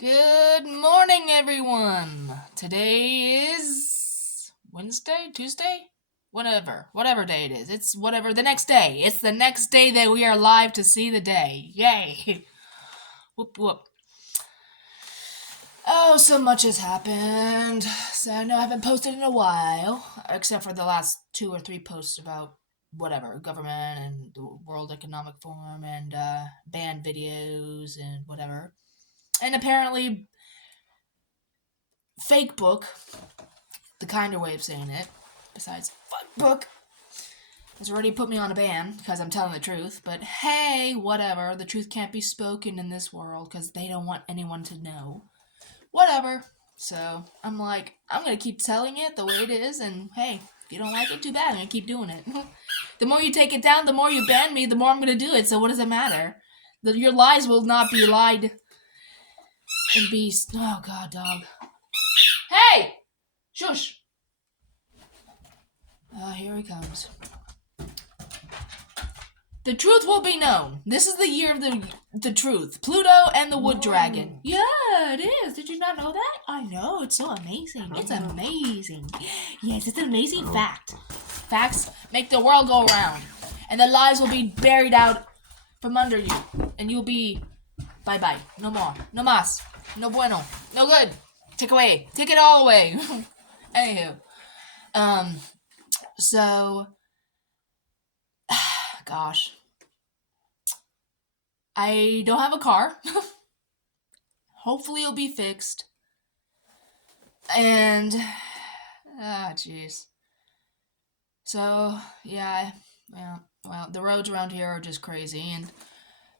Good morning, everyone. Today is Wednesday, Tuesday, whatever day it is. It's whatever the next day. It's the next day that we are live to see the day. Yay! Whoop whoop. Oh, so much has happened. So I know I haven't posted in a while, except for the last 2 or 3 posts about whatever government and the World Economic Forum and banned videos and whatever. And apparently fake book, the kinder way of saying it, besides fuck book, has already put me on a ban because I'm telling the truth. But hey, whatever. The truth can't be spoken in this world because they don't want anyone to know. Whatever. So I'm like, I'm gonna keep telling it the way it is, and hey, if you don't like it, too bad. I'm gonna keep doing it. The more you take it down, the more you ban me, the more I'm gonna do it. So what does it matter? Your lies will not be lied and be. Oh god, dog. Hey, shush. Here he comes. The truth will be known. This is the year of the truth. Pluto and the Wood Dragon. Yeah, it is. Did you not know that? I know. It's so amazing. It's amazing. Yes, it's an amazing fact. Facts make the world go round. And the lies will be buried out from under you. And you'll be bye-bye. No more. No mas. No bueno. No good. Take away. Take it all away. Anywho. So... Gosh. I don't have a car. Hopefully it'll be fixed. And... jeez. So, yeah, well, the roads around here are just crazy, and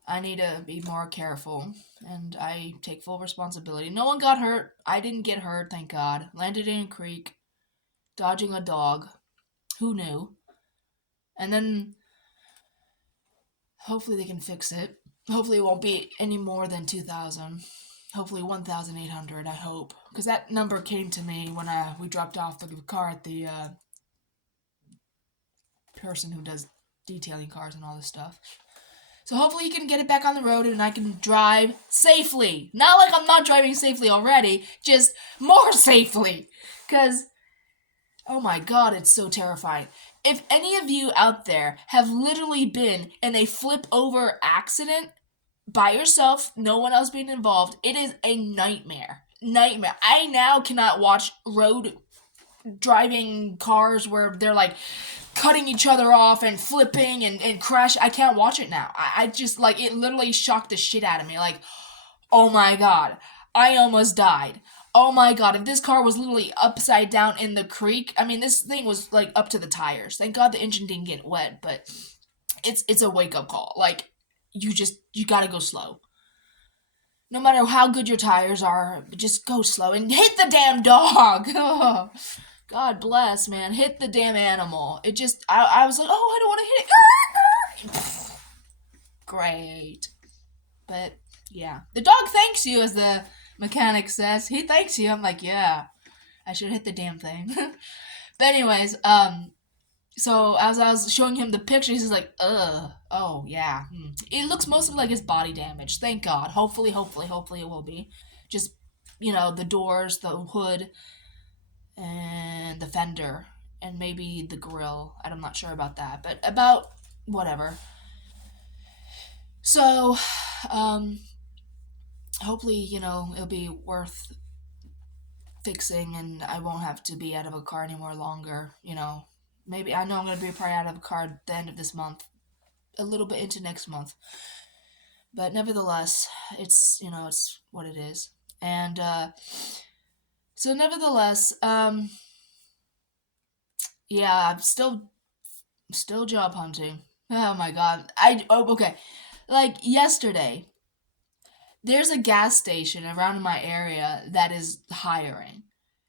I need to be more careful, and I take full responsibility. No one got hurt. I didn't get hurt, thank God. Landed in a creek, dodging a dog. Who knew? And then, hopefully they can fix it. Hopefully it won't be any more than 2,000. Hopefully 1,800, I hope. Because that number came to me when we dropped off the car at the person who does detailing cars and all this stuff. So hopefully he can get it back on the road and I can drive safely. Not like I'm not driving safely already, just more safely. Because, oh my god, it's so terrifying. If any of you out there have literally been in a flip over accident by yourself, no one else being involved, it is a nightmare. Nightmare. I now cannot watch road driving cars where they're like cutting each other off and flipping and crash. I can't watch it now. I just, like, it literally shocked the shit out of me. Like, oh my god, I almost died. Oh my god, if this car was literally upside down in the creek, I mean, this thing was, like, up to the tires. Thank god the engine didn't get wet, but it's a wake-up call. Like, you gotta go slow. No matter how good your tires are, just go slow and hit the damn dog. God bless, man. Hit the damn animal. It just, I was like, oh, I don't want to hit it. Great. But, yeah. The dog thanks you, as the mechanic says. He thanks you. I'm like, yeah, I should hit the damn thing. But anyways, so as I was showing him the pictures, he's like, oh, yeah. It looks mostly like his body damage. Thank God. Hopefully it will be. Just, the doors, the hood, and the fender, and maybe the grill. I'm not sure about that, but about whatever. So, hopefully, it'll be worth fixing and I won't have to be out of a car anymore longer. Maybe, I know I'm going to be probably out of a car at the end of this month, a little bit into next month. But nevertheless, it's what it is. And, so nevertheless, yeah, I'm still job hunting. Oh my god. Okay. Like yesterday, there's a gas station around my area that is hiring.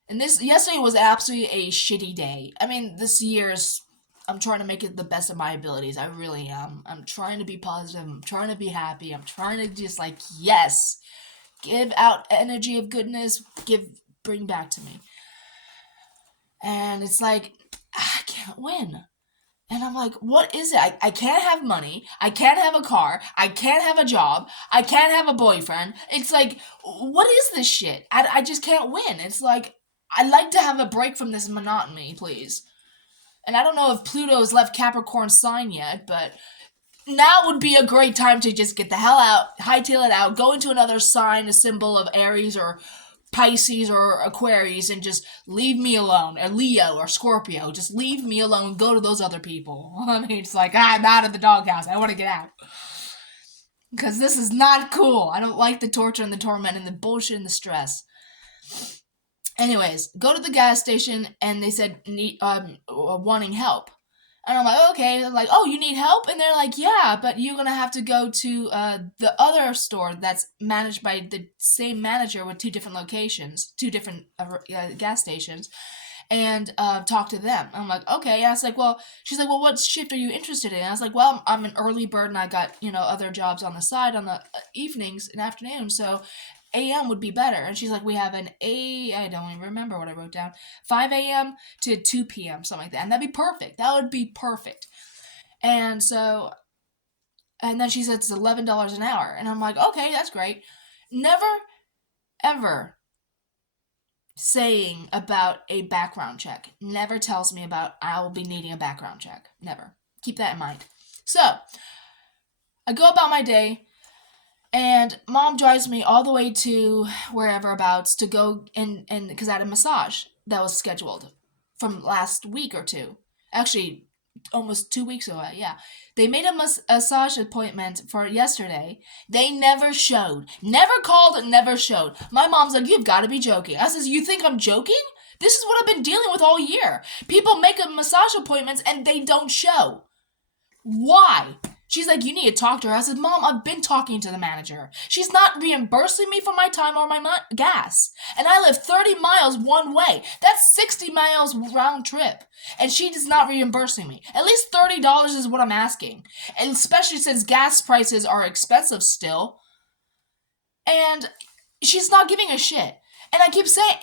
And yesterday was absolutely a shitty day. I mean, this year's, I'm trying to make it the best of my abilities. I really am. I'm trying to be positive. I'm trying to be happy. I'm trying to just, like, yes, give out energy of goodness, bring back to me. And it's like, I can't win. And I'm like, what is it? I can't have money. I can't have a car. I can't have a job. I can't have a boyfriend. It's like, what is this shit? I just can't win. It's like, I'd like to have a break from this monotony, please. And I don't know if Pluto's left Capricorn's sign yet, but now would be a great time to just get the hell out, hightail it out, go into another sign, a symbol of Aries or Pisces or Aquarius, and just leave me alone. Or Leo or Scorpio. Just leave me alone. Go to those other people. I mean, it's like, I'm out of the doghouse. I want to get out. Because this is not cool. I don't like the torture and the torment and the bullshit and the stress. Anyways, go to the gas station, and they said, wanting help. And I'm like, okay. They're like, oh, you need help? And they're like, yeah, but you're going to have to go to the other store that's managed by the same manager with 2 different locations, 2 different gas stations, and talk to them. I'm like, okay. And I was like, well, she's like, well, what shift are you interested in? And I was like, well, I'm an early bird, and I got, other jobs on the side on the evenings and afternoons, so a.m. would be better. And she's like, we have I don't even remember what I wrote down, 5 a.m. to 2 p.m., something like that. And that'd be perfect. That would be perfect. And so, and then she said it's $11 an hour. And I'm like, okay, that's great. Never, ever saying about a background check. Never tells me about I will be needing a background check. Never. Keep that in mind. So, I go about my day. And Mom drives me all the way to wherever abouts to go and because I had a massage that was scheduled from last week or 2. Actually, almost 2 weeks ago, yeah. They made a massage appointment for yesterday. They never showed. Never called, never showed. My mom's like, you've got to be joking. I says, you think I'm joking? This is what I've been dealing with all year. People make a massage appointments and they don't show. Why? She's like, you need to talk to her. I said, Mom, I've been talking to the manager. She's not reimbursing me for my time or my gas. And I live 30 miles one way. That's 60 miles round trip. And she is not reimbursing me. At least $30 is what I'm asking. And especially since gas prices are expensive still. And she's not giving a shit. And I keep saying,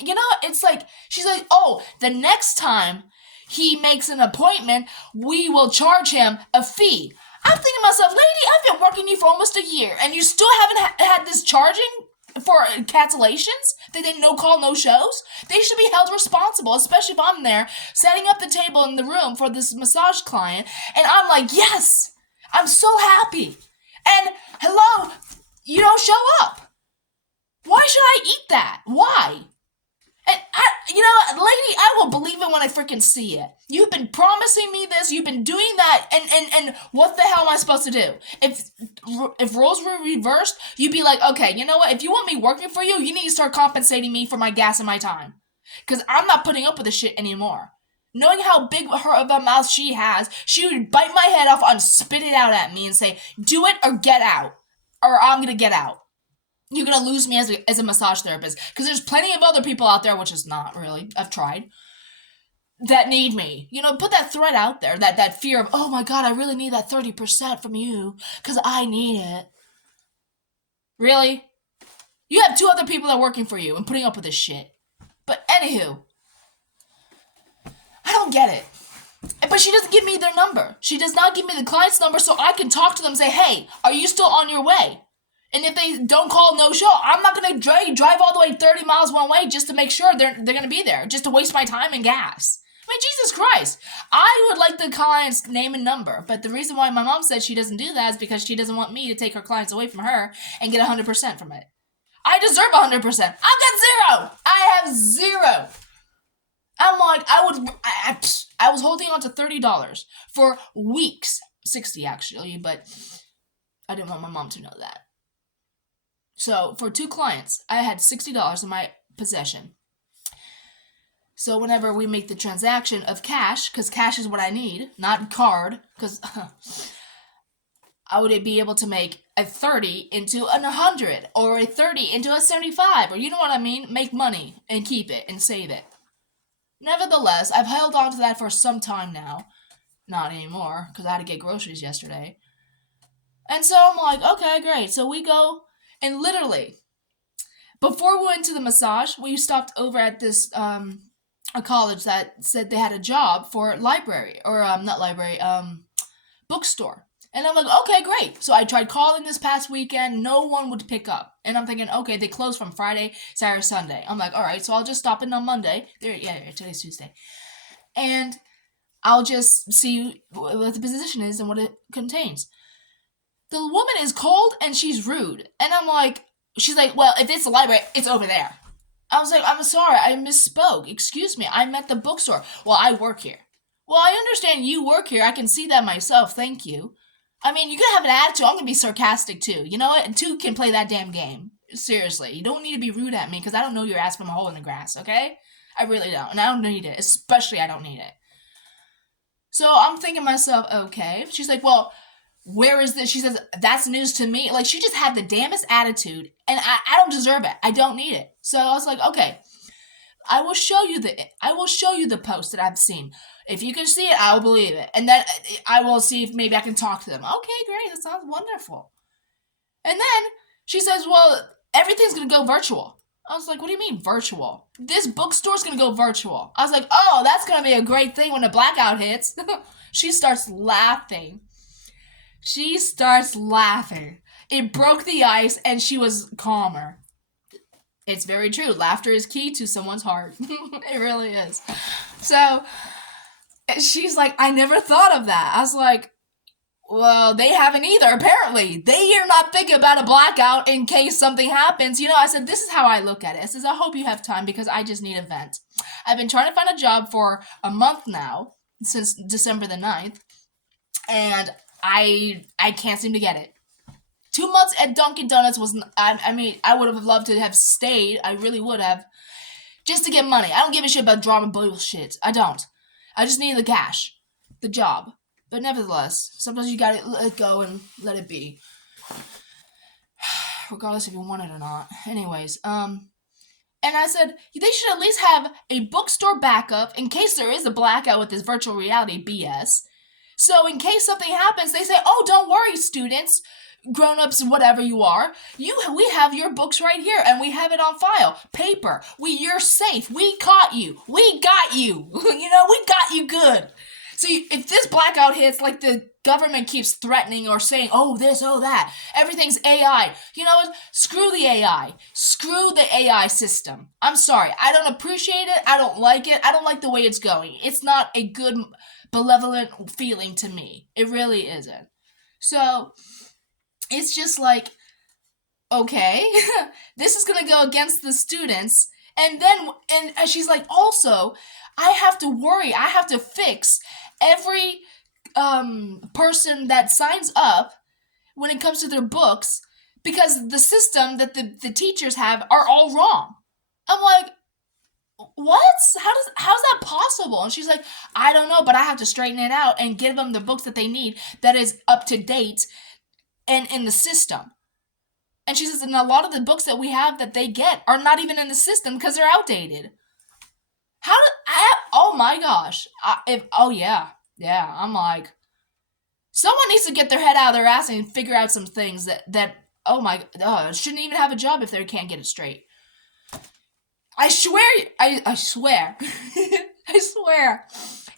it's like, she's like, oh, the next time he makes an appointment, we will charge him a fee. I'm thinking to myself, lady, I've been working you for almost a year, and you still haven't had this charging for cancellations? They did no call, no shows? They should be held responsible, especially if I'm there setting up the table in the room for this massage client, and I'm like, yes, I'm so happy. And hello, you don't show up. Why should I eat that? Why? And lady, I will believe it when I freaking see it. You've been promising me this. You've been doing that. And what the hell am I supposed to do? If roles were reversed, you'd be like, okay, you know what? If you want me working for you, you need to start compensating me for my gas and my time. Because I'm not putting up with this shit anymore. Knowing how big of a mouth she has, she would bite my head off and spit it out at me and say, do it or get out. Or I'm going to get out. You're going to lose me as a massage therapist. Because there's plenty of other people out there, which is not really, I've tried, that need me. Put that threat out there, that fear of, oh my God, I really need that 30% from you, because I need it. Really? You have 2 other people that are working for you and putting up with this shit. But anywho, I don't get it. But she doesn't give me their number. She does not give me the client's number so I can talk to them and say, hey, are you still on your way? And if they don't call, no show, I'm not going to drive all the way 30 miles one way just to make sure they're going to be there, just to waste my time and gas. I mean, Jesus Christ. I would like the client's name and number, but the reason why my mom said she doesn't do that is because she doesn't want me to take her clients away from her and get 100% from it. I deserve 100%. I've got 0. I have 0. I'm like, I was holding on to $30 for weeks. 60 actually, but I didn't want my mom to know that. So, for 2 clients, I had $60 in my possession. So, whenever we make the transaction of cash, because cash is what I need, not card, because I would be able to make a 30 into a 100, or a 30 into a 75, or you know what I mean? Make money and keep it and save it. Nevertheless, I've held on to that for some time now. Not anymore, because I had to get groceries yesterday. And so I'm like, okay, great. So we go. And literally, before we went to the massage, we stopped over at this a college that said they had a job for library, or not library, bookstore. And I'm like, okay, great. So I tried calling this past weekend. No one would pick up. And I'm thinking, okay, they close from Friday, Saturday, Sunday. I'm like, all right, so I'll just stop in on Monday. Today's Tuesday. And I'll just see what the position is and what it contains. The woman is cold and she's rude. And I'm like, she's like, well, if it's a library, it's over there. I was like, I'm sorry, I misspoke. Excuse me, I meant the bookstore. Well, I work here. Well, I understand you work here. I can see that myself. Thank you. I mean, you can have an attitude. I'm going to be sarcastic too. You know what? Two can play that damn game. Seriously. You don't need to be rude at me because I don't know your ass from a hole in the grass, okay? I really don't. And I don't need it. Especially I don't need it. So I'm thinking to myself, okay. She's like, well, where is this? She says, that's news to me. Like, she just had the damnest attitude. And I don't deserve it. I don't need it. So I was like, okay. I will show you the post that I've seen. If you can see it, I will believe it. And then I will see if maybe I can talk to them. Okay, great. That sounds wonderful. And then she says, well, everything's going to go virtual. I was like, what do you mean virtual? This bookstore's going to go virtual. I was like, oh, that's going to be a great thing when the blackout hits. She starts laughing. It broke the ice and she was calmer. It's very true. Laughter is key to someone's heart. It really is. So she's like, I never thought of that. I was like, well, they haven't either, apparently. They are not thinking about a blackout in case something happens. You know, I said, this is how I look at it. I says, I hope you have time because I just need a vent. I've been trying to find a job for a month now, since December the 9th, and I can't seem to get it. 2 months at Dunkin' Donuts was, I mean, I would have loved to have stayed. I really would have. Just to get money. I don't give a shit about drama bullshit. I don't. I just need the cash. The job. But nevertheless, sometimes you gotta let it go and let it be. Regardless if you want it or not. Anyways, and I said, they should at least have a bookstore backup in case there is a blackout with this virtual reality BS. So in case something happens, they say, oh, don't worry, students. Grown-ups, whatever you are, we have your books right here, and we have it on file. Paper. You're safe. We caught you. We got you. You know, we got you good. So if this blackout hits, like the government keeps threatening or saying, oh, this, oh, that, everything's AI. You know what? Screw the AI. Screw the AI system. I'm sorry. I don't appreciate it. I don't like it. I don't like the way it's going. It's not a good, benevolent feeling to me. It really isn't. So it's just like, okay, this is going to go against the students. And then, and she's like, also, I have to worry. I have to fix every person that signs up when it comes to their books because the system that the teachers have are all wrong. I'm like, what? How's that possible? And she's like, I don't know, but I have to straighten it out and give them the books that they need that is up to date and in the system. And she says, and a lot of the books that we have that they get are not even in the system because they're outdated. Oh my gosh. Yeah, I'm like, someone needs to get their head out of their ass and figure out some things that oh my, shouldn't even have a job if they can't get it straight. I swear, I swear, I swear,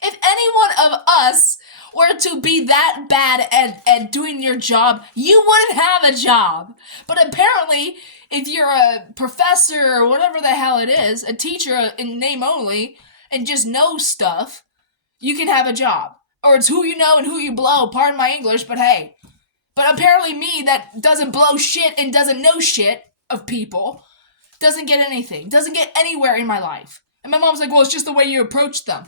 if any one of us were to be that bad at doing your job, you wouldn't have a job. But apparently, if you're a professor or whatever the hell it is, a teacher in name only, and just know stuff, you can have a job. Or it's who you know and who you blow, pardon my English, but hey. But apparently me that doesn't blow shit and doesn't know shit of people, doesn't get anything, doesn't get anywhere in my life. And my mom's like, well, it's just the way you approach them.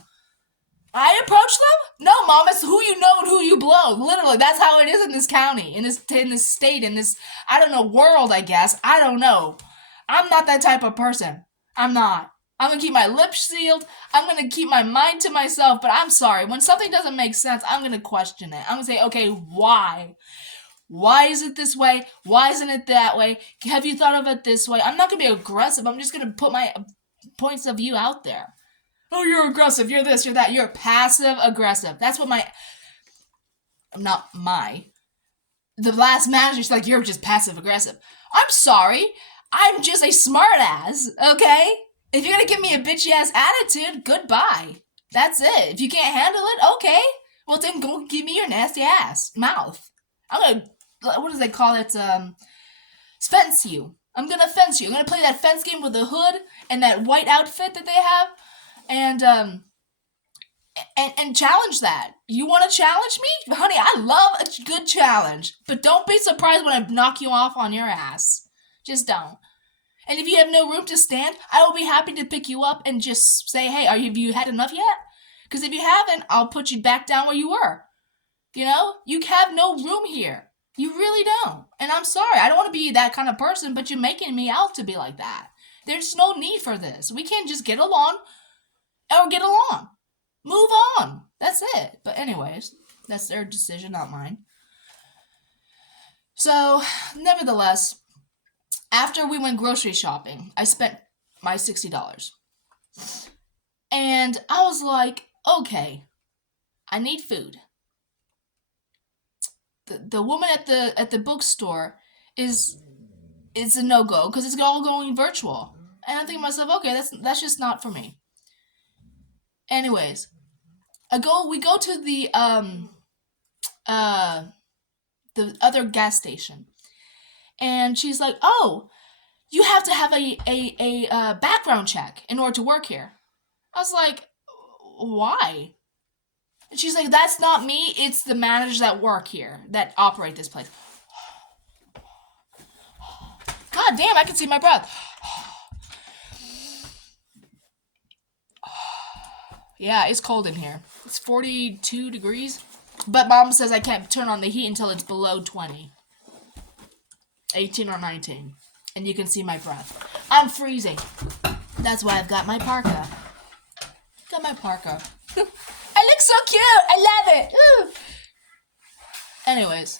I approach them? No, Mom, it's who you know and who you blow. Literally, that's how it is in this county, in this state, in this, I don't know, world, I guess. I don't know. I'm not that type of person. I'm not. I'm going to keep my lips sealed. I'm going to keep my mind to myself, but I'm sorry. When something doesn't make sense, I'm going to question it. I'm going to say, okay, why? Why is it this way? Why isn't it that way? Have you thought of it this way? I'm not going to be aggressive. I'm just going to put my points of view out there. Oh, you're aggressive, you're this, you're that, you're passive aggressive. That's what the last manager's like, you're just passive aggressive. I'm sorry, I'm just a smart ass, okay? If you're gonna give me a bitchy ass attitude, goodbye. That's it. If you can't handle it, okay. Well then go give me your nasty ass mouth. I'm gonna, what do they call it? Fence you. I'm gonna fence you. I'm gonna play that fence game with the hood and that white outfit that they have, and challenge that. You want to challenge me, honey? I love a good challenge, but don't be surprised when I knock you off on your ass. Just don't. And if you have no room to stand, I will be happy to pick you up and just say, hey, have you had enough yet? Because if you haven't, I'll put you back down where you were. You know? You have no room here. You really don't. And I'm sorry. I don't want to be that kind of person, but you're making me out to be like that. There's no need for this. We can't just get along or get along. Move on. That's it. But anyways, that's their decision, not mine. So, nevertheless, after we went grocery shopping, I spent my $60. And I was like, okay, I need food. The woman at the bookstore is a no-go because it's all going virtual. And I'm thinking to myself, okay, that's just not for me. Anyways, we go to the other gas station. And she's like, oh, you have to have a background check in order to work here. I was like, why? And she's like, that's not me. It's the managers that work here that operate this place. God damn, I can see my breath. Yeah, it's cold in here. It's 42 degrees. But Mom says I can't turn on the heat until it's below 20. 18 or 19. And you can see my breath. I'm freezing. That's why I've got my parka. Got my parka. I look so cute. I love it. Ooh. Anyways.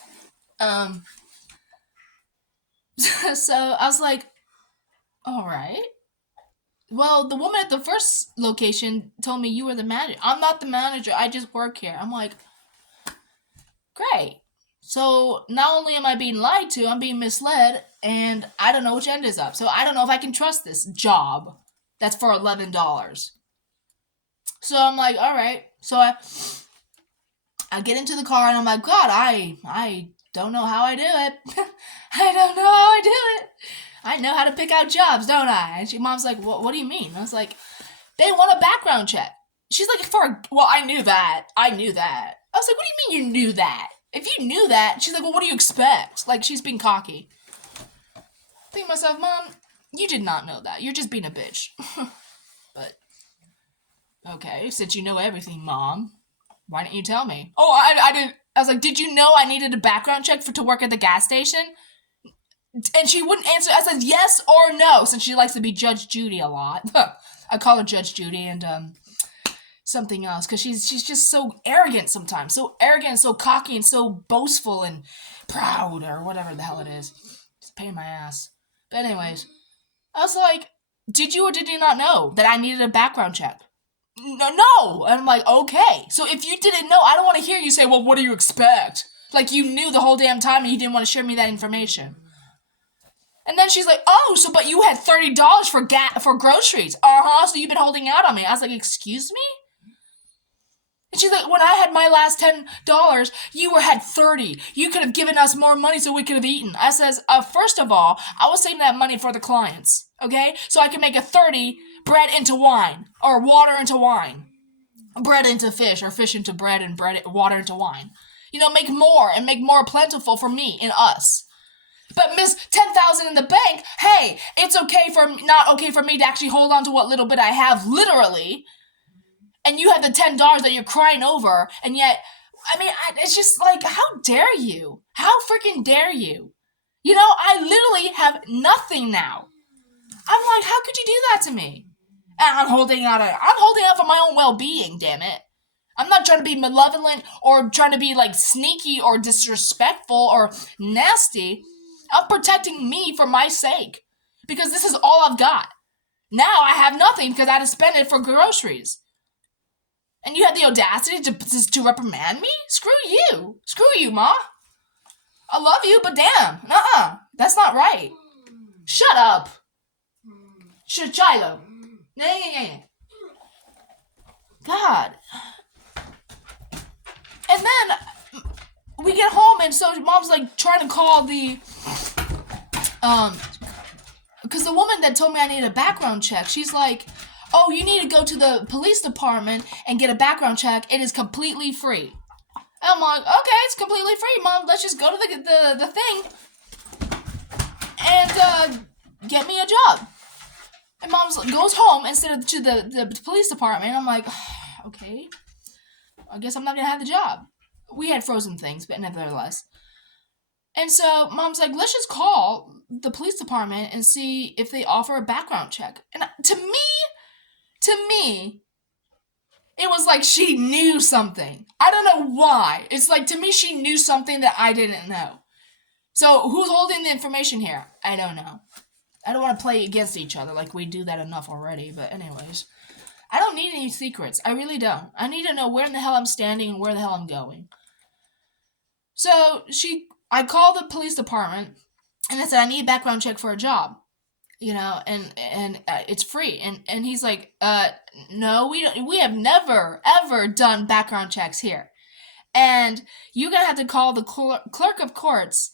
So I was like, all right. Well, the woman at the first location told me you were the manager. I'm not the manager. I just work here. I'm like, great. So not only am I being lied to, I'm being misled, and I don't know which end is up. So I don't know if I can trust this job that's for $11. So I'm like, all right. So I get into the car, and I'm like, God, I don't know how I do it. I don't know how I do it. I know how to pick out jobs, don't I? And Mom's like, what do you mean? I was like, they want a background check. She's like, well, I knew that. I was like, what do you mean you knew that? If you knew that, she's like, well, what do you expect? Like, she's being cocky. I think to myself, Mom, you did not know that. You're just being a bitch. But, okay, since you know everything, Mom, why didn't you tell me? Oh, I didn't. I was like, did you know I needed a background check to work at the gas station? And she wouldn't answer. I said yes or no, since she likes to be Judge Judy a lot. I call her Judge Judy and something else, because she's just so arrogant sometimes. So arrogant, so cocky, and so boastful and proud, or whatever the hell it is. It's a pain in my ass. But anyways, I was like, did you or did you not know that I needed a background check? No. And I'm like, okay. So if you didn't know, I don't want to hear you say, well, what do you expect? Like you knew the whole damn time and you didn't want to share me that information. And then she's like, oh, but you had $30 for groceries. Uh-huh, so you've been holding out on me. I was like, excuse me? And she's like, when I had my last $10, you had 30. You could have given us more money so we could have eaten. I says, first of all, I was saving that money for the clients, okay? So I can make a 30 bread into wine, or water into wine. Bread into fish, or fish into bread, and water into wine. You know, make more, and make more plentiful for me and us. But Miss 10,000 in the bank, hey, it's not okay for me to actually hold on to what little bit I have, literally. And you have the $10 that you're crying over, and yet, I mean, it's just like, how dare you? How freaking dare you? You know, I literally have nothing now. I'm like, how could you do that to me? And I'm holding out for my own well-being, damn it. I'm not trying to be malevolent or trying to be like sneaky or disrespectful or nasty. I'm protecting me for my sake. Because this is all I've got. Now I have nothing because I had to spend it for groceries. And you had the audacity to reprimand me? Screw you, Ma. I love you, but damn. Nuh-uh. That's not right. Shut up. Shiloh. Yeah. God. And then we get home, and so mom's like trying to call the because the woman that told me I needed a background check, she's like, "Oh, you need to go to the police department and get a background check. It is completely free." And I'm like, "Okay, it's completely free, mom. Let's just go to the thing and get me a job." And mom goes home instead of to the police department. And I'm like, "Okay, I guess I'm not gonna have the job." We had frozen things, but nevertheless. And so mom's like, let's just call the police department and see if they offer a background check. And to me, it was like she knew something. I don't know why. It's like, to me, she knew something that I didn't know. So who's holding the information here? I don't know. I don't want to play against each other like we do that enough already. But anyways, I don't need any secrets. I really don't. I need to know where in the hell I'm standing and where the hell I'm going. So I called the police department and I said, I need a background check for a job, and it's free. And he's like, no, we have never ever done background checks here, and you're gonna have to call the clerk of courts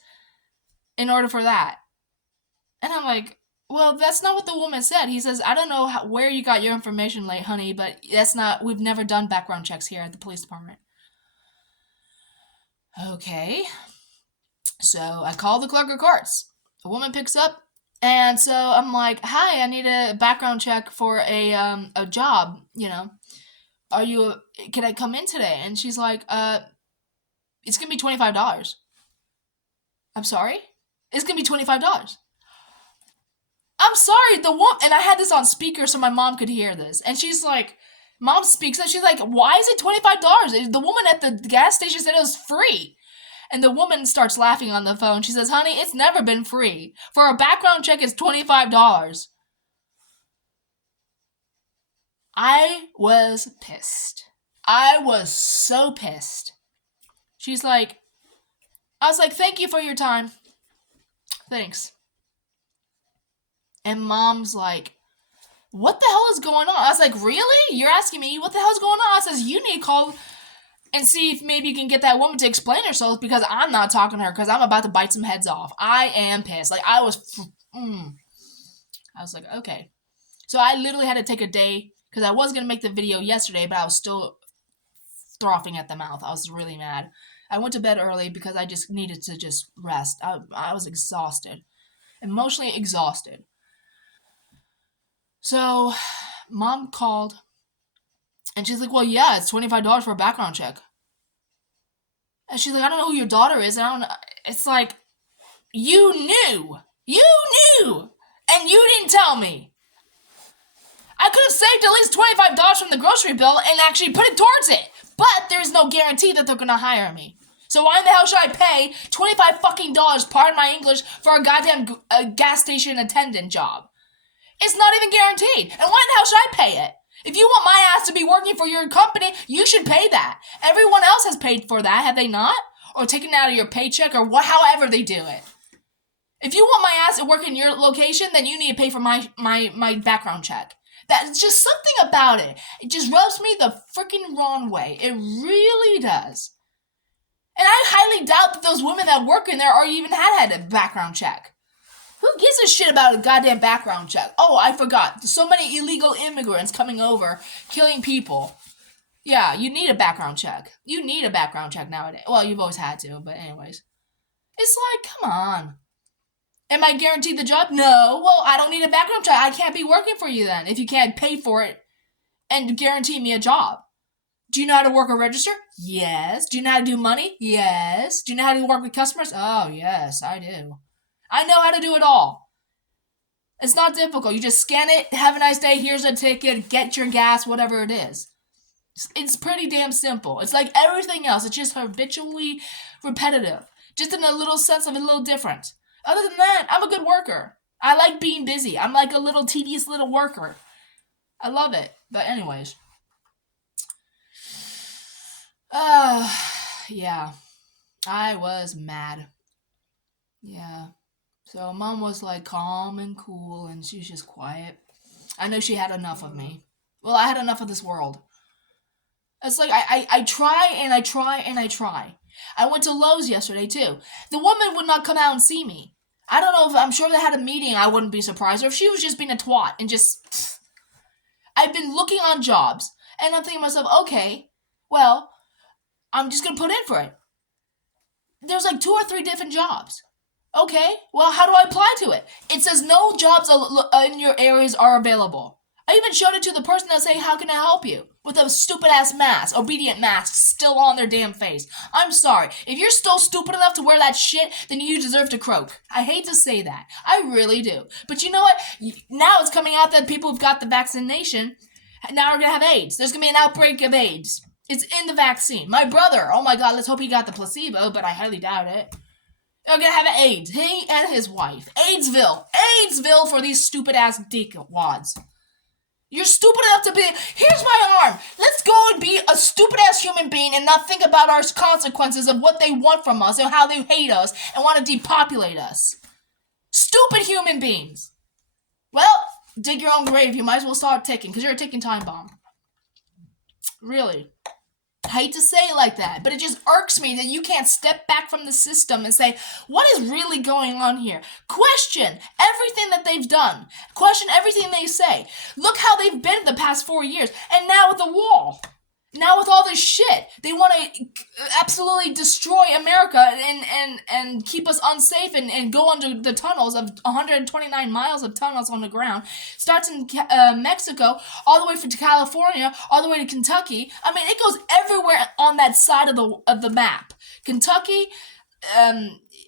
in order for that. And I'm like, well, that's not what the woman said. He says, I don't know where you got your information, late honey, but we've never done background checks here at the police department. Okay. So I call the clerk of courts. A woman picks up, and so I'm like, "Hi, I need a background check for a job. Can I come in today?" And she's like, it's gonna be $25." I'm sorry, it's gonna be $25. I'm sorry, the woman, and I had this on speaker so my mom could hear this, and she's like, mom speaks, and she's like, "Why is it $25? The woman at the gas station said it was free." And the woman starts laughing on the phone. She says, "Honey, it's never been free. For a background check, it's $25. I was pissed. I was so pissed. She's like, I was like, "Thank you for your time. Thanks." And mom's like, "What the hell is going on?" I was like, "Really? You're asking me what the hell's going on?" I says, "You need to call and see if maybe you can get that woman to explain herself, because I'm not talking to her, because I'm about to bite some heads off. I am pissed." Like, I was like, okay. So I literally had to take a day, because I was going to make the video yesterday, but I was still frothing at the mouth. I was really mad. I went to bed early because I just needed to just rest. I was exhausted. Emotionally exhausted. So mom called, and she's like, "Well, yeah, it's $25 for a background check." And she's like, "I don't know who your daughter is." And I don't know. It's like, you knew, and you didn't tell me. I could have saved at least $25 from the grocery bill and actually put it towards it. But there's no guarantee that they're gonna hire me. So why in the hell should I pay $25 pardon my English, for a goddamn gas station attendant job? It's not even guaranteed. And why in the hell should I pay it? If you want my ass to be working for your company, you should pay that. Everyone else has paid for that, have they not? Or taken it out of your paycheck, or however they do it. If you want my ass to work in your location, then you need to pay for my background check. That's just something about it. It just rubs me the freaking wrong way. It really does. And I highly doubt that those women that work in there are even had a background check. Who gives a shit about a goddamn background check? Oh, I forgot. So many illegal immigrants coming over, killing people. Yeah, you need a background check. You need a background check nowadays. Well, you've always had to, but anyways. It's like, come on. Am I guaranteed the job? No. Well, I don't need a background check. I can't be working for you then if you can't pay for it and guarantee me a job. Do you know how to work a register? Yes. Do you know how to do money? Yes. Do you know how to work with customers? Oh, yes, I do. I know how to do it all. It's not difficult. You just scan it, have a nice day, here's a ticket, get your gas, whatever it is. It's pretty damn simple. It's like everything else. It's just habitually repetitive. Just in a little sense of a little different. Other than that, I'm a good worker. I like being busy. I'm like a little tedious little worker. I love it. But anyways. Yeah. I was mad. Yeah. So mom was like calm and cool, and she was just quiet. I know she had enough of me. Well, I had enough of this world. It's like I try and I try and I try. I went to Lowe's yesterday too. The woman would not come out and see me. I don't know if I'm sure they had a meeting. I wouldn't be surprised, or if she was just being a twat and just. I've been looking on jobs and I'm thinking to myself, okay, well, I'm just gonna put in for it. There's like 2 or 3 different jobs. Okay, well, how do I apply to it? It says no jobs in your areas are available. I even showed it to the person that's saying, how can I help you? With a stupid-ass mask, obedient mask, still on their damn face. I'm sorry. If you're still stupid enough to wear that shit, then you deserve to croak. I hate to say that. I really do. But you know what? Now it's coming out that people who've got the vaccination now are going to have AIDS. There's going to be an outbreak of AIDS. It's in the vaccine. My brother, oh my god, let's hope he got the placebo, but I highly doubt it. They're going to have AIDS. He and his wife. AIDSville. AIDSville for these stupid-ass dickwads. You're stupid enough to be. Here's my arm. Let's go and be a stupid ass human being and not think about our consequences of what they want from us and how they hate us and want to depopulate us. Stupid human beings. Well, dig your own grave. You might as well start ticking because you're a ticking time bomb. Really. I hate to say it like that, but it just irks me that you can't step back from the system and say, what is really going on here? Question everything that they've done. Question everything they say. Look how they've been the past 4 years. And now with the wall. Now with all this shit. They want to absolutely destroy America and keep us unsafe and go under the tunnels of 129 miles of tunnels on the ground. Starts in Mexico, all the way to California, all the way to Kentucky. I mean, it goes everywhere on that side of the map. Kentucky,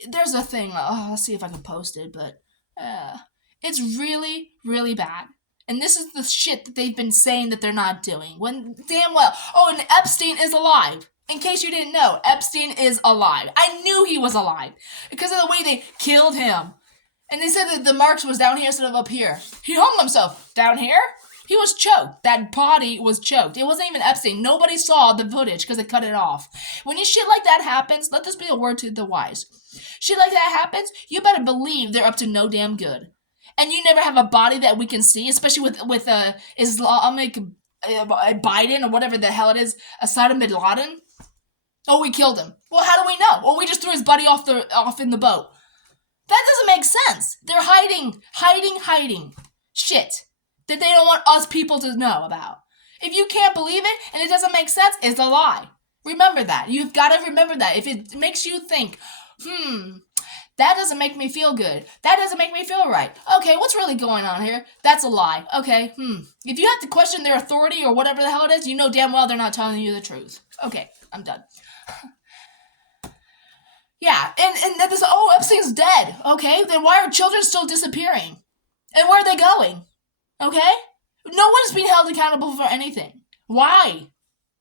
there's a thing. Let's see if I can post it, but it's really, really bad. And this is the shit that they've been saying that they're not doing. When damn well. Oh, and Epstein is alive. In case you didn't know, Epstein is alive. I knew he was alive. Because of the way they killed him. And they said that the marks was down here instead of up here. He hung himself. Down here? He was choked. That body was choked. It wasn't even Epstein. Nobody saw the footage because they cut it off. When you shit like that happens, let this be a word to the wise. Shit like that happens, you better believe they're up to no damn good. And you never have a body that we can see, especially with Islamic Biden or whatever the hell it is, Osama bin Laden. Oh, we killed him. Well, how do we know? Well, we just threw his body off in the boat. That doesn't make sense. They're hiding shit that they don't want us people to know about. If you can't believe it and it doesn't make sense, it's a lie. Remember that. You've got to remember that. If it makes you think, that doesn't make me feel good. That doesn't make me feel right. Okay, what's really going on here? That's a lie. Okay, If you have to question their authority or whatever the hell it is, you know damn well they're not telling you the truth. Okay, I'm done. Yeah, and this, Epstein's dead. Okay, then why are children still disappearing? And where are they going? Okay? No one's being held accountable for anything. Why?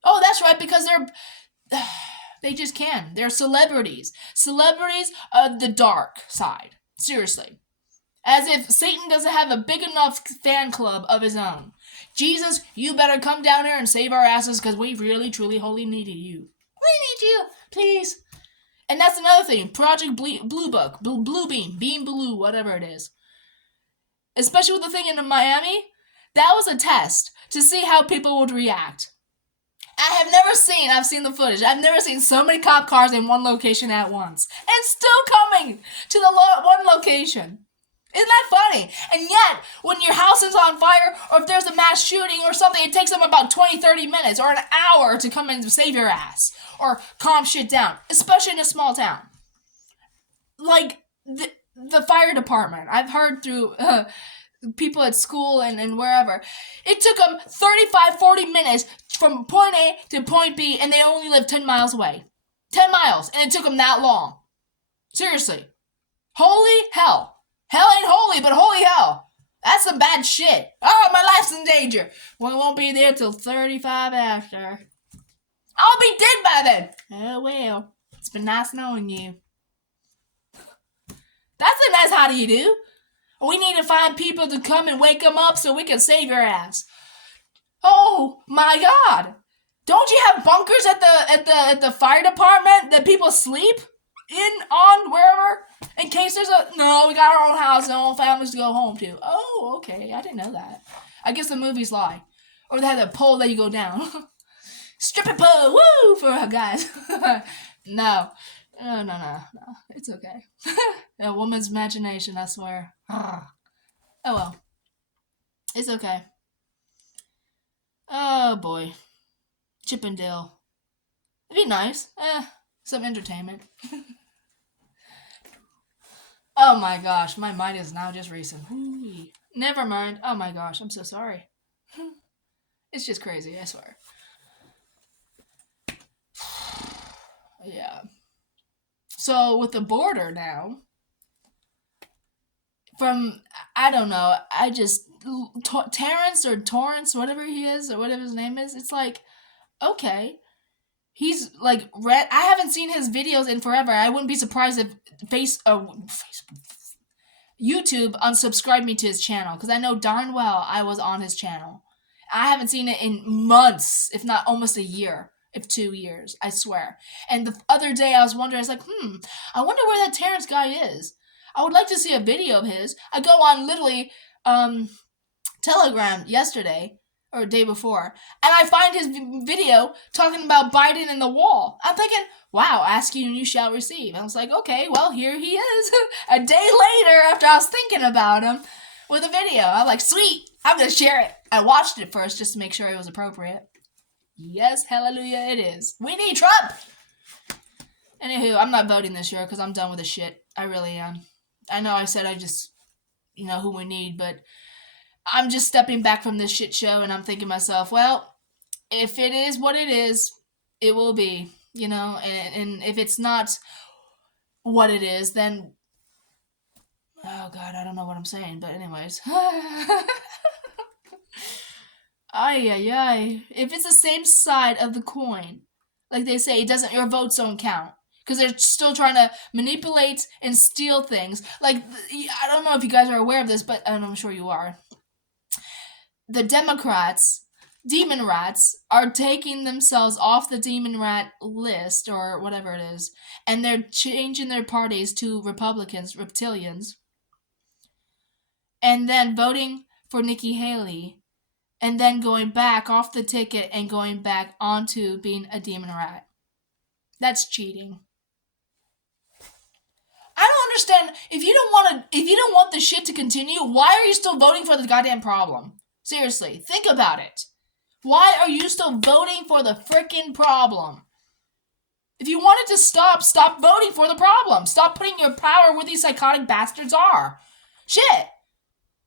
Oh, that's right, because they're... They just can. They're celebrities. Celebrities of the dark side. Seriously. As if Satan doesn't have a big enough fan club of his own. Jesus, you better come down here and save our asses because we really, truly, wholly needed you. We need you. Please. And that's another thing. Project Blue Book. Blue Beam. Beam Blue. Whatever it is. Especially with the thing in Miami. That was a test to see how people would react. I've seen the footage. I've never seen so many cop cars in one location at once. And still coming to the one location. Isn't that funny? And yet, when your house is on fire, or if there's a mass shooting or something, it takes them about 20, 30 minutes or an hour to come and save your ass. Or calm shit down. Especially in a small town. Like, the fire department. I've heard through... people at school and wherever. It took them 35, 40 minutes from point A to point B, and they only live 10 miles away. 10 miles, and it took them that long. Seriously. Holy hell. Hell ain't holy, but holy hell. That's some bad shit. Oh, my life's in danger. We won't be there till 35 after. I'll be dead by then. Oh, well. It's been nice knowing you. That's a nice how do you do. We need to find people to come and wake them up so we can save your ass. Oh my God! Don't you have bunkers at the fire department that people sleep on wherever in case there's a no? We got our own house and our own families to go home to. Oh, okay, I didn't know that. I guess the movies lie. Or they have that pole that you go down. Stripper pole, woo, for guys. No. No. It's okay. A woman's imagination, I swear. Oh well. It's okay. Oh boy. Chippendale. It'd be nice. Some entertainment. Oh my gosh, my mind is now just racing. Ooh. Never mind. Oh my gosh, I'm so sorry. It's just crazy, I swear. Yeah. So with the border now, from I don't know, I just Terrence or Torrance, whatever he is or whatever his name is, it's like okay. He's like red. I haven't seen his videos in forever. I wouldn't be surprised if YouTube unsubscribed me to his channel because I know darn well I was on his channel. I haven't seen it in months, if not almost a year, if 2 years. I swear. And the other day I was wondering, I was like, I wonder where that Terrence guy is. I would like to see a video of his. I go on literally Telegram yesterday or day before, and I find his video talking about Biden and the wall. I'm thinking, wow, ask you and you shall receive. I was like, okay, well, here he is. A day later, after I was thinking about him, with a video. I'm like, sweet, I'm going to share it. I watched it first just to make sure it was appropriate. Yes, hallelujah, it is. We need Trump! Anywho, I'm not voting this year because I'm done with the shit. I really am. I know I said I just, who we need, but I'm just stepping back from this shit show and I'm thinking to myself, well, if it is what it is, it will be, and if it's not what it is, then, oh God, I don't know what I'm saying, but anyways. Ay. If it's the same side of the coin, like they say, your votes don't count. Because they're still trying to manipulate and steal things. Like, I don't know if you guys are aware of this, but I'm sure you are. The Democrats, demon rats, are taking themselves off the demon rat list, or whatever it is, and they're changing their parties to Republicans, reptilians, and then voting for Nikki Haley, and then going back off the ticket and going back onto being a demon rat. That's cheating. I don't understand. If you don't want the shit to continue, why are you still voting for the goddamn problem? Seriously, think about it. Why are you still voting for the frickin' problem? If you want it to stop voting for the problem. Stop putting your power where these psychotic bastards are. Shit.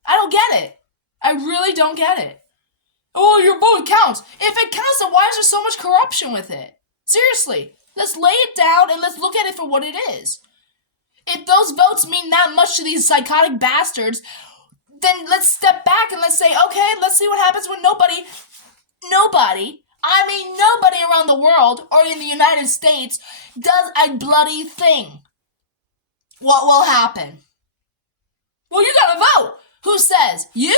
I don't get it. I really don't get it. Oh, your vote counts. If it counts, then why is there so much corruption with it? Seriously, let's lay it down and let's look at it for what it is. If those votes mean that much to these psychotic bastards, then let's step back and let's say, okay, let's see what happens when nobody around the world or in the United States does a bloody thing. What will happen? Well, you gotta vote. Who says? You?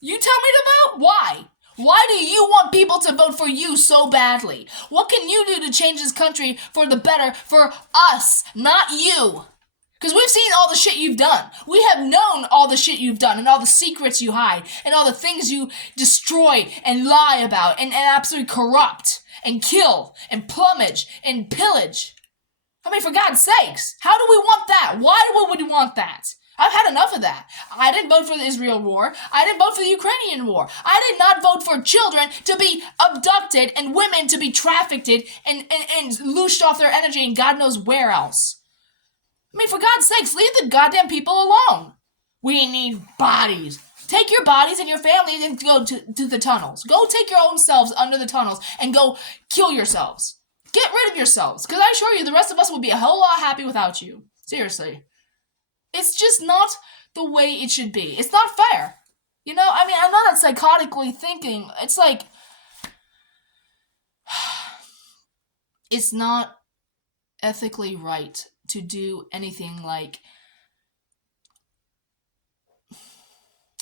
You tell me to vote? Why? Why do you want people to vote for you so badly? What can you do to change this country for the better for us, not you? Because we've seen all the shit you've done. We have known all the shit you've done and all the secrets you hide and all the things you destroy and lie about and absolutely corrupt and kill and plumage and pillage. I mean, for God's sakes, how do we want that? Why would we want that? I've had enough of that. I didn't vote for the Israel war. I didn't vote for the Ukrainian war. I did not vote for children to be abducted and women to be trafficked and loosed off their energy and God knows where else. I mean, for God's sakes, leave the goddamn people alone. We need bodies. Take your bodies and your families and go to the tunnels. Go take your own selves under the tunnels and go kill yourselves. Get rid of yourselves. Because I assure you, the rest of us will be a whole lot happy without you. Seriously. It's just not the way it should be. It's not fair. I'm not psychotically thinking. It's like, it's not ethically right to do anything like,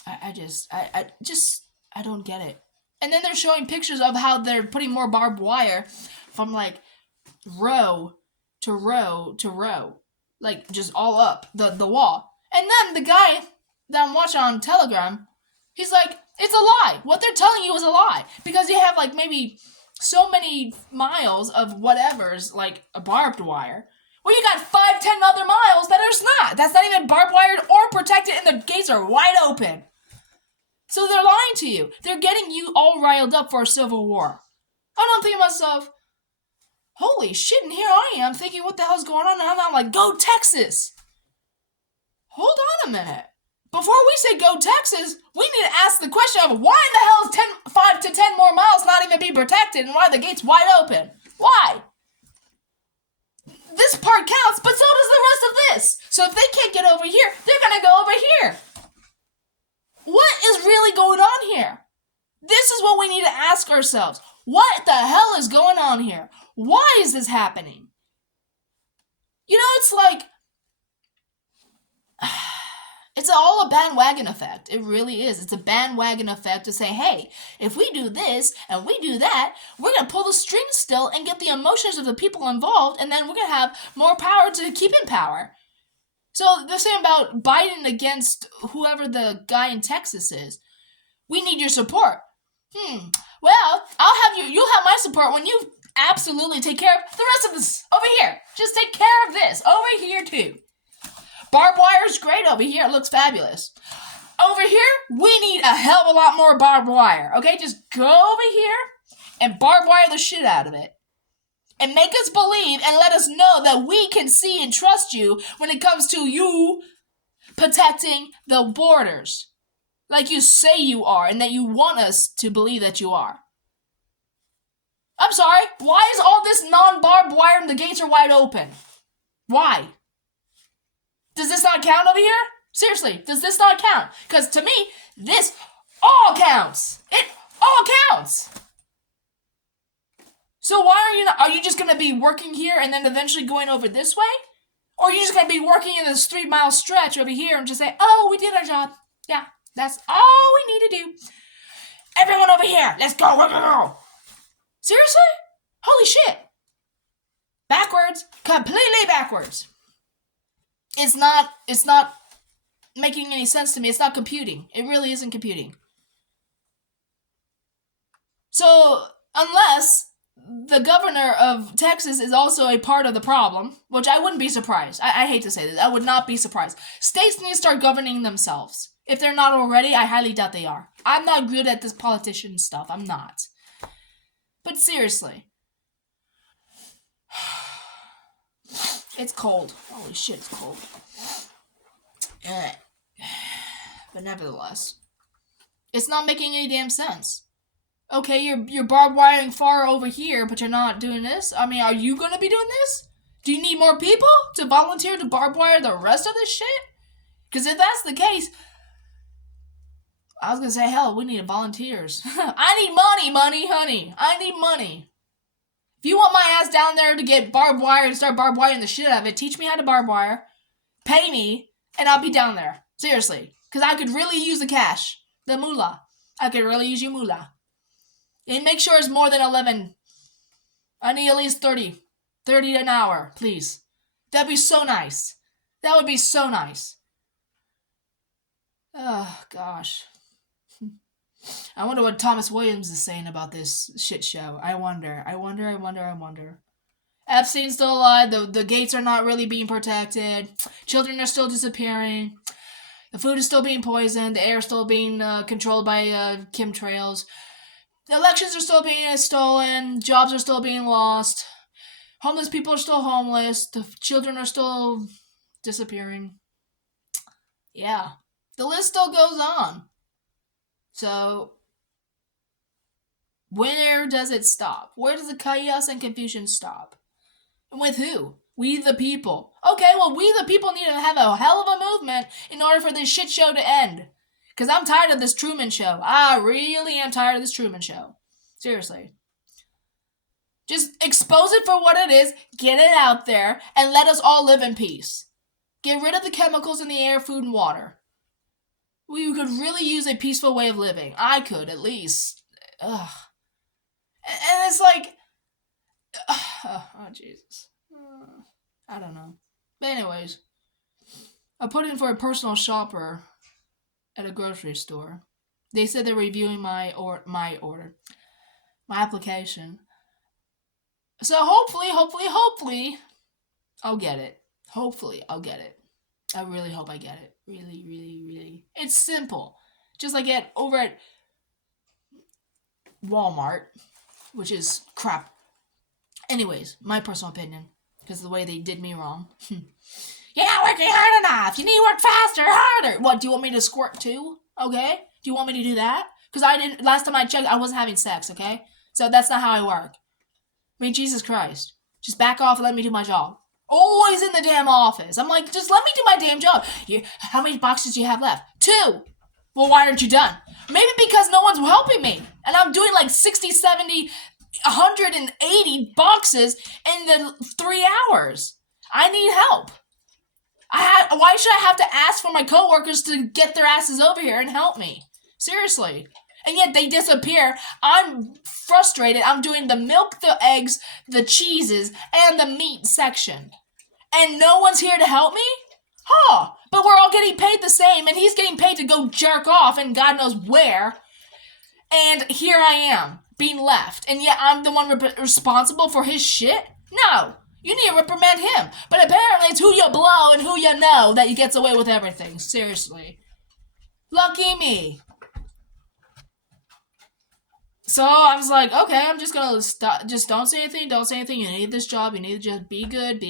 I don't get it. And then they're showing pictures of how they're putting more barbed wire from like row to row to row. Like, just all up the wall. And then the guy that I'm watching on Telegram, He's like, it's a lie. What they're telling you is a lie. Because you have like maybe so many miles of whatever's like a barbed wire. Well, you got 5, 10 other miles that is not. That's not even barbed wired or protected, and the gates are wide open. So they're lying to you. They're getting you all riled up for a civil war. I'm thinking to myself, holy shit, and here I am thinking what the hell's going on, and I'm like, go Texas! Hold on a minute. Before we say go Texas, we need to ask the question of why the hell is 5 to 10 more miles not even be protected, and why the gate's wide open? Why? This part counts, but so does the rest of this. So if they can't get over here, they're gonna go over here. What is really going on here? This is what we need to ask ourselves. What the hell is going on here? Why is this happening? You know, it's like, it's all a bandwagon effect. It really is. It's a bandwagon effect to say, hey, if we do this and we do that, we're going to pull the strings still and get the emotions of the people involved, and then we're going to have more power to keep in power. So they're saying about Biden against whoever the guy in Texas is. We need your support. Well, you'll have my support when you absolutely take care of the rest of this over here. Just take care of this over here too. Barbed wire is great over here. It looks fabulous. Over here, we need a hell of a lot more barbed wire. Okay, just go over here and barbed wire the shit out of it. And make us believe and let us know that we can see and trust you when it comes to you protecting the borders. Like you say you are, and that you want us to believe that you are. I'm sorry, why is all this non-barbed wire and the gates are wide open? Why? Does this not count over here? Seriously, does this not count? Because to me, this all counts. It all counts. So why are you just going to be working here and then eventually going over this way? Or are you just going to be working in this 3-mile stretch over here and just say, oh, we did our job. Yeah, that's all we need to do. Everyone over here, let's go. Seriously? Holy shit. Backwards. Completely backwards. It's not making any sense to me. It's not computing. It really isn't computing. So, unless the governor of Texas is also a part of the problem, which I wouldn't be surprised. I hate to say this. I would not be surprised. States need to start governing themselves. If they're not already, I highly doubt they are. I'm not good at this politician stuff. I'm not. But seriously. It's cold. Holy shit, it's cold. But nevertheless, it's not making any damn sense. Okay, you're barbed wiring far over here, but you're not doing this? I mean, are you going to be doing this? Do you need more people to volunteer to barbed wire the rest of this shit? Because if that's the case, I was going to say, hell, we need volunteers. I need money, honey. I need money. If you want my ass down there to get barbed wire and start barbed wiring the shit out of it, teach me how to barbed wire, pay me, and I'll be down there. Seriously. Because I could really use the cash. The moolah. I could really use your moolah. And make sure it's more than 11. I need at least 30. 30 an hour, please. That'd be so nice. That would be so nice. Oh, gosh. I wonder what Thomas Williams is saying about this shit show. I wonder. Epstein's still alive. The gates are not really being protected. Children are still disappearing. The food is still being poisoned. The air is still being controlled by chemtrails. The elections are still being stolen. Jobs are still being lost. Homeless people are still homeless. The children are still disappearing. Yeah. The list still goes on. So, where does it stop? Where does the chaos and confusion stop? And with who? We the people. Okay, well, we the people need to have a hell of a movement in order for this shit show to end. Because I'm tired of this Truman Show. I really am tired of this Truman Show. Seriously. Just expose it for what it is, get it out there, and let us all live in peace. Get rid of the chemicals in the air, food, and water. We could really use a peaceful way of living. I could, at least. Ugh. And it's like... Oh, Jesus. I don't know. But anyways. I put in for a personal shopper at a grocery store. They said they're reviewing my application. So hopefully, I'll get it. Hopefully, I'll get it. I really hope I get it. Really. It's simple. Just like over at Walmart, which is crap. Anyways, my personal opinion, because of the way they did me wrong. You're not working hard enough. You need to work faster, harder. What, do you want me to squirt too? Okay? Do you want me to do that? Because last time I checked, I wasn't having sex, okay? So that's not how I work. I mean, Jesus Christ. Just back off and let me do my job. Always in the damn office. I'm like, just let me do my damn job. How many boxes do you have left? 2. Well, why aren't you done? Maybe because no one's helping me. And I'm doing like 60, 70, 180 boxes in the 3 hours. I need help. Why should I have to ask for my coworkers to get their asses over here and help me? Seriously. And yet they disappear. I'm frustrated. I'm doing the milk, the eggs, the cheeses, and the meat section. And no one's here to help me? Huh. But we're all getting paid the same, and he's getting paid to go jerk off and God knows where. And here I am, being left. And yet I'm the one responsible for his shit? No. You need to reprimand him. But apparently it's who you blow and who you know that he gets away with everything. Seriously. Lucky me. So I was like, okay, I'm just gonna stop. Just don't say anything. You need this job. You need to just be good.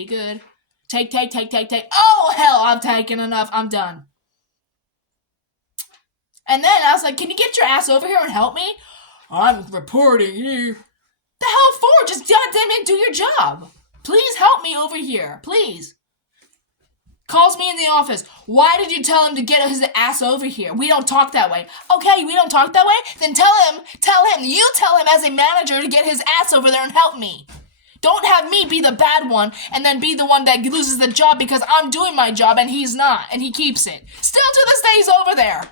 Take. Oh, hell, I'm taking enough. I'm done. And then I was like, can you get your ass over here and help me? I'm reporting you. The hell for? Just goddamn it, do your job. Please help me over here. Please. Calls me in the office. Why did you tell him to get his ass over here? We don't talk that way. Okay, we don't talk that way? Then tell him, you tell him as a manager to get his ass over there and help me. Don't have me be the bad one and then be the one that loses the job because I'm doing my job and he's not, and he keeps it. Still to this day, he's over there.